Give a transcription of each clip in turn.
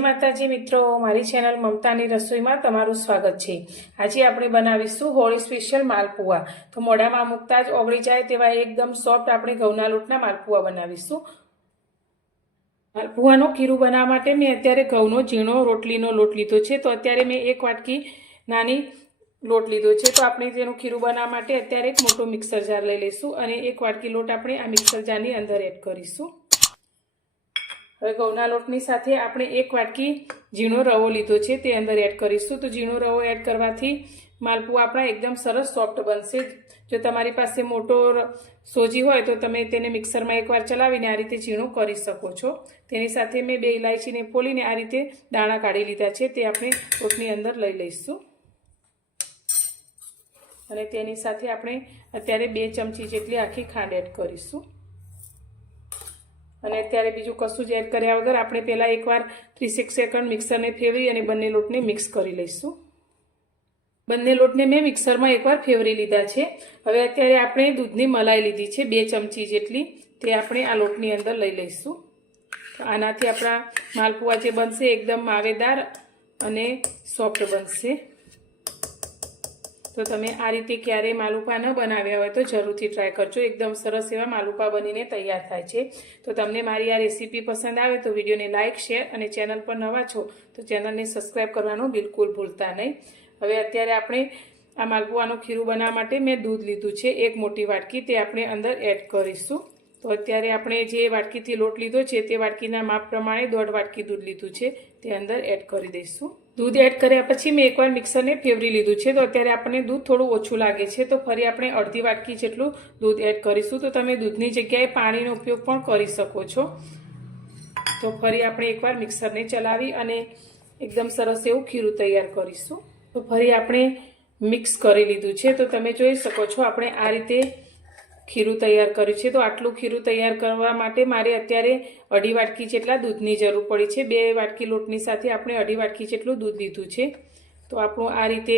માતાજી મિત્રો, મારી ચેનલ મમતાની રસોઈમાં તમારું સ્વાગત છે. આજે આપણે બનાવીશું હોળી સ્પેશિયલ માલપુઆ. તો મોઢામાં મૂકતા જ ઓગળી જાય તેવા એકદમ સોફ્ટ આપણે ઘઉંના લોટના માલપુઆ બનાવીશું. માલપુઆનું ખીરું બનાવવા માટે મેં અત્યારે ઘઉંનો ઝીણો, રોટલીનો લોટ લીધો છે. તો અત્યારે મેં એક વાટકી નાની લોટ લીધો છે. તો આપણે તેનું ખીરું બનાવવા માટે અત્યારે એક મોટો મિક્સર જાર લઈ લઈશું અને એક વાટકી લોટ આપણે આ મિક્સર જારની અંદર એડ કરીશું. હવે ઘઉંના લોટની સાથે આપણે એક વાટકી ઝીણો રવો લીધો છે, તે અંદર એડ કરીશું. તો ઝીણો રવો એડ કરવાથી માલપુઆ આપણા એકદમ સરસ સોફ્ટ બનશે. જો તમારી પાસે મોટો સોજી હોય તો તમે તેને મિક્સરમાં એકવાર ચલાવીને આ રીતે ઝીણું કરી શકો છો. તેની સાથે મેં બે ઇલાયચીને ફોલીને આ રીતે દાણા કાઢી લીધા છે, તે આપણે લોટની અંદર લઈ લઈશું. અને તેની સાથે આપણે અત્યારે બે ચમચી જેટલી આખી ખાંડ એડ કરીશું. અને અત્યારે બીજું કશું જ એડ કર્યા વગર આપણે પહેલાં એકવાર ત્રીસેક સેકન્ડ મિક્સરને ફેરવી અને બંને લોટને મિક્સ કરી લઈશું. બંને લોટને મેં મિક્સરમાં એકવાર ફેવરી લીધા છે. હવે અત્યારે આપણે દૂધની મલાઈ લીધી છે, બે ચમચી જેટલી. તે આપણે આ લોટની અંદર લઈ લઈશું. આનાથી આપણા માલપુઆ જે બનશે, એકદમ માવેદાર અને સોફ્ટ બનશે. તો તમે આ રીતે ક્યારેય માલુપા ન બનાવ્યા હોય તો જરૂરથી ટ્રાય કરજો. એકદમ સરસ એવા માલુપા બનીને તૈયાર થાય છે. તો તમને મારી આ રેસીપી પસંદ આવે તો વિડીયોને લાઇક શેર અને ચેનલ પર નવા છો તો ચેનલને સબસ્ક્રાઈબ કરવાનું બિલકુલ ભૂલતા નહીં. હવે અત્યારે આપણે આ માલપુઆનું ખીરું બનાવવા માટે મેં દૂધ લીધું છે, એક મોટી વાટકી, તે આપણે અંદર એડ કરીશું. તો અત્યારે આપણે જે વાટકીથી લોટ લીધો છે તે વાટકીના માપ પ્રમાણે દોઢ વાટકી દૂધ લીધું છે. તે અંદર એડ કરી દઈશું. દૂધ એડ કર્યા પછી મેં એકવાર મિક્સરને ફેવરી લીધું છે. તો અત્યારે આપણને દૂધ થોડું ઓછું લાગે છે. તો ફરી આપણે અડધી વાટકી જેટલું દૂધ એડ કરીશું. તો તમે દૂધની જગ્યાએ પાણીનો ઉપયોગ પણ કરી શકો છો. તો ફરી આપણે એકવાર મિક્સરને ચલાવી અને એકદમ સરસ એવું ખીરું તૈયાર કરીશું. તો ફરી આપણે મિક્સ કરી લીધું છે. તો તમે જોઈ શકો છો, આપણે આ રીતે ખીરું તૈયાર કર્યું છે. તો આટલું ખીરું તૈયાર કરવા માટે મારે અત્યારે અઢી વાટકી જેટલા દૂધની જરૂર પડી છે. બે વાટકી લોટની સાથે આપણે અઢી વાટકી જેટલું દૂધ લીધું છે. તો આપણું આ રીતે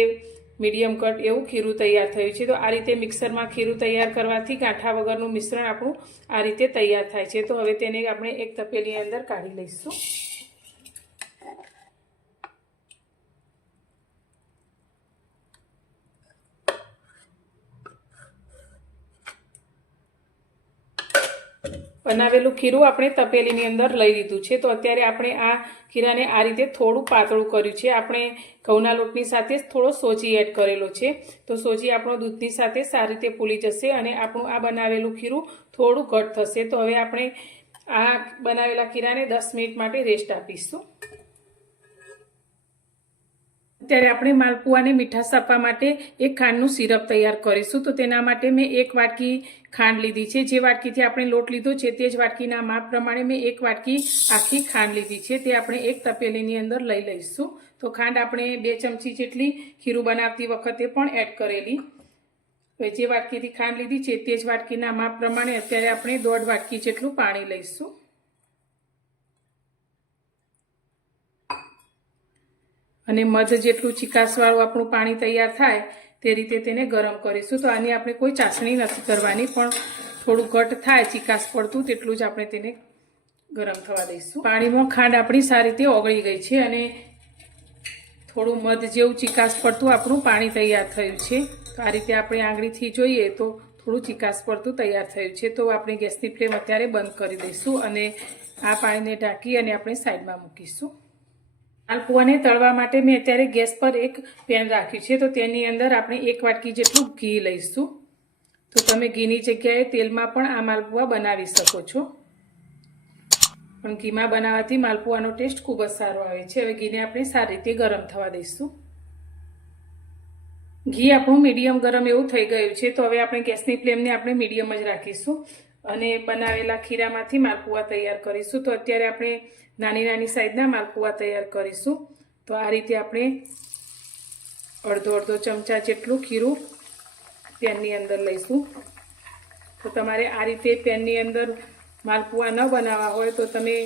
મીડિયમ કટ એવું ખીરું તૈયાર થયું છે. તો આ રીતે મિક્સરમાં ખીરું તૈયાર કરવાથી ગાંઠા વગરનું મિશ્રણ આપણું આ રીતે તૈયાર થાય છે. તો હવે તેને આપણે એક તપેલીની અંદર કાઢી લઈશું. બનાવેલું ખીરું આપણે તપેલીની અંદર લઈ લીધું છે. તો અત્યારે આપણે આ ખીરાને આ રીતે થોડું પાતળું કર્યું છે. આપણે ઘઉંના લોટની સાથે થોડો સોજી એડ કરેલો છે. તો સોજી આપણો દૂધની સાથે સારી રીતે ફૂલી જશે અને આપણું આ બનાવેલું ખીરું થોડું ઘટ થશે. તો હવે આપણે આ બનાવેલા ખીરાને દસ મિનિટ માટે રેસ્ટ આપીશું. અત્યારે આપણે માલપુઆને મીઠાશ આપવા માટે એક ખાંડનું સિરપ તૈયાર કરીશું. તો તેના માટે મેં એક વાટકી ખાંડ લીધી છે. જે વાટકીથી આપણે લોટ લીધો છે તે જ વાટકીના માપ પ્રમાણે મેં એક વાટકી આખી ખાંડ લીધી છે. તે આપણે એક તપેલીની અંદર લઈ લઈશું. તો ખાંડ આપણે બે ચમચી જેટલી ખીરું બનાવતી વખતે પણ એડ કરેલી. જે વાટકીથી ખાંડ લીધી છે તે જ વાટકીના માપ પ્રમાણે અત્યારે આપણે દોઢ વાટકી જેટલું પાણી લઈશું. અને મધ જેટલું ચિકાસવાળું આપણું પાણી તૈયાર થાય તે રીતે તેને ગરમ કરીશું. તો આની આપણે કોઈ ચાસણી નથી કરવાની, પણ થોડું ઘટ થાય ચિકાસ પડતું, તેટલું જ આપણે તેને ગરમ થવા દઈશું. પાણીમાં ખાંડ આપણી સારી રીતે ઓગળી ગઈ છે અને થોડું મધ જેવું ચિકાસ પડતું આપણું પાણી તૈયાર થયું છે. તો આ રીતે આપણે આંગળીથી જોઈએ તો થોડું ચિકાસ પડતું તૈયાર થયું છે. તો આપણે ગેસની ફ્લેમ અત્યારે બંધ કરી દઈશું અને આ પાણીને ઢાંકી અને આપણે સાઈડમાં મૂકીશું. માલપુઆને તળવા માટે મેં અત્યારે ગેસ પર એક પેન રાખ્યું છે. તો તેની અંદર આપણે એક વાટકી જેટલું ઘી લઈશું. તો તમે ઘીની જગ્યાએ તેલમાં પણ આ માલપુઆ બનાવી શકો છો. પણ ઘીમાં બનાવવાથી માલપુઆનો ટેસ્ટ ખૂબ જ સારો આવે છે. હવે ઘીને આપણે સારી રીતે ગરમ થવા દઈશું. ઘી આપણું મીડિયમ ગરમ એવું થઈ ગયું છે. તો હવે આપણે ગેસની ફ્લેમને આપણે મીડિયમ જ રાખીશું. અને બનાવેલા ખીરામાંથી માલપુઆ તૈયાર કરીશું. તો અત્યારે આપણે નાની નાની સાઈઝના માલપુઆ તૈયાર કરીશું. તો આ રીતે આપણે અડધો અડધો ચમચા જેટલું ખીરું પેનની અંદર લઈશું. તો તમારે આ રીતે પેનની અંદર માલપુઆ ન બનાવવા હોય તો તમે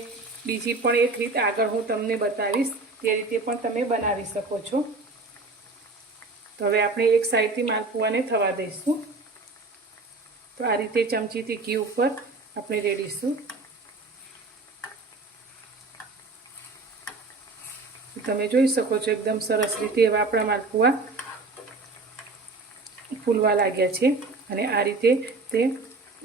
બીજી પણ એક રીત આગળ હું તમને બતાવીશ. તે રીતે પણ તમે બનાવી શકો છો. તો હવે આપણે એક સાઈડથી માલપુઆને થવા દઈશું. તો આ રીતે ચમચીથી ઘી ઉપર આપણે રેડીશું. તમે જોઈ શકો છો એકદમ સરસ રીતે એવા આપણા માલપુઆ ફૂલવા લાગ્યા છે અને આ રીતે તે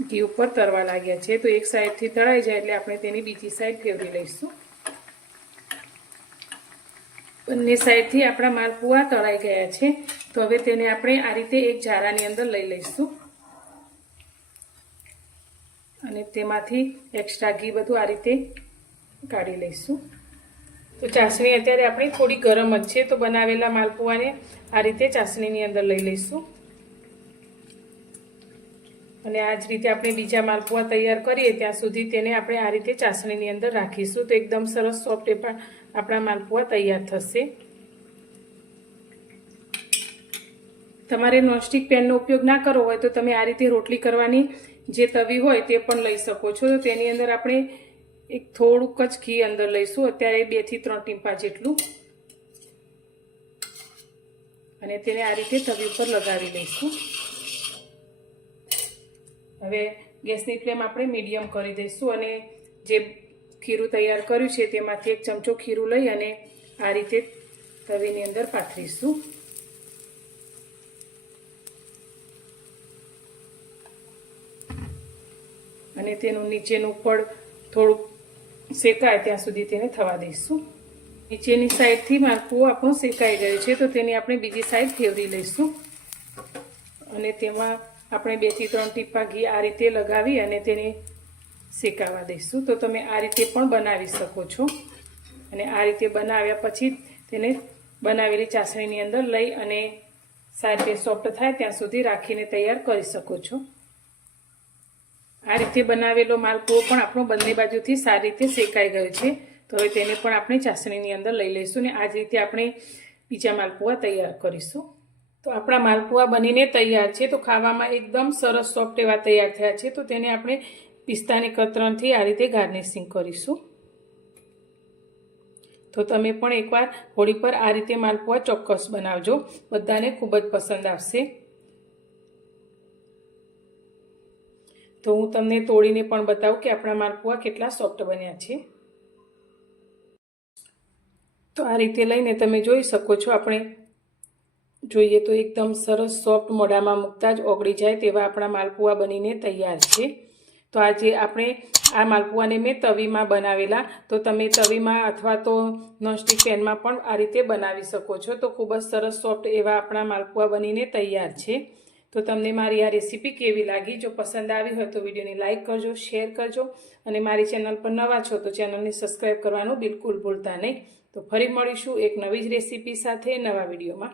ઘી ઉપર તરવા લાગ્યા છે. તો એક સાઈડથી તળાઈ જાય એટલે આપણે તેની બીજી સાઈડ ફેરવી લઈશું. બંને સાઈડથી આપણા માલપુઆ તળાઈ ગયા છે. તો હવે તેને આપણે આ રીતે એક ઝારાની અંદર લઈ લઈશું. અને તેમાંથી એક્સ્ટ્રા ઘી બધું આ રીતે કાઢી લઈશું. તો ચાસણી અત્યારે આપણી થોડી ગરમ જ છે, તો બનાવેલા માલપુઆને આ રીતે ચાસણીની અંદર લઈ લઈશું. અને આ જ રીતે આપણે બીજા માલપુઆ તૈયાર કરીએ, ત્યાં સુધી તેને આપણે આ રીતે ચાસણીની અંદર રાખીશું. તો એકદમ સરસ સોફ્ટ પણ આપણા માલપુઆ તૈયાર થશે. તમારે નોનસ્ટિક પેનનો ઉપયોગ ના કરવો હોય તો તમે આ રીતે રોટલી કરવાની જે તવી હોય તે પણ લઈ શકો છો. તો તેની અંદર આપણે એક થોડુંક જ ઘી અંદર લઈશું. અત્યારે બેથી ત્રણ ટીમ્પા જેટલું. અને તેને આ રીતે તવી ઉપર લગાવી લઈશું. હવે ગેસની ફ્લેમ આપણે મીડિયમ કરી દઈશું અને જે ખીરું તૈયાર કર્યું છે તેમાંથી એક ચમચો ખીરું લઈ અને આ રીતે તવીની અંદર પાથરીશું. અને તેનું નીચેનું પડ થોડુંક શેકાય ત્યાં સુધી તેને થવા દઈશું. નીચેની સાઈડથી માલપુઓ આપણું શેકાઈ ગયું છે, તો તેની આપણે બીજી સાઈડ ફેરવી લઈશું. અને તેમાં આપણે બેથી ત્રણ ટીપા ઘી આ રીતે લગાવી અને તેને શેકાવા દઈશું. તો તમે આ રીતે પણ બનાવી શકો છો. અને આ રીતે બનાવ્યા પછી તેને બનાવેલી ચાસણીની અંદર લઈ અને સારી સોફ્ટ થાય ત્યાં સુધી રાખીને તૈયાર કરી શકો છો. આ રીતે બનાવેલો માલપુઓ પણ આપણો બંને બાજુથી સારી રીતે શેકાઈ ગયો છે. તો હવે તેને પણ આપણે ચાસણીની અંદર લઈ લઈશું ને આ જ રીતે આપણે બીજા માલપુઆ તૈયાર કરીશું. તો આપણા માલપુઆ બનીને તૈયાર છે. તો ખાવામાં એકદમ સરસ સોફ્ટ એવા તૈયાર થયા છે. તો તેને આપણે પિસ્તાની કતરણથી આ રીતે ગાર્નિશિંગ કરીશું. તો તમે પણ એકવાર હોળી પર આ રીતે માલપુઆ ચોક્કસ બનાવજો. બધાને ખૂબ જ પસંદ આવશે. તો હું તમને તોડીને પણ બતાવું કે આપણા માલપુઆ કેટલા સોફ્ટ બન્યા છે. તો આ રીતે લઈને તમે જોઈ શકો છો, આપણે જોઈએ તો એકદમ સરસ સોફ્ટ મોઢામાં મૂકતા જ ઓગળી જાય તેવા આપણા માલપુઆ બનીને તૈયાર છે. તો આજે આપણે આ માલપુઆને મેં તવીમાં બનાવેલા, તો તમે તવીમાં અથવા તો નોનસ્ટિક પેનમાં પણ આ રીતે બનાવી શકો છો. તો ખૂબ જ સરસ સોફ્ટ એવા આપણા માલપુઆ બનીને તૈયાર છે. તો તમને મારી આ રેસીપી કેવી લાગી? જો પસંદ આવી હોય તો વિડીયોને લાઇક કરજો, શેર કરજો અને મારી ચેનલ પર નવા છો તો ચેનલને સબસ્ક્રાઈબ કરવાનું બિલકુલ ભૂલતા નહીં. તો ફરી મળીશું એક નવી જ રેસીપી સાથે નવા વિડીયોમાં.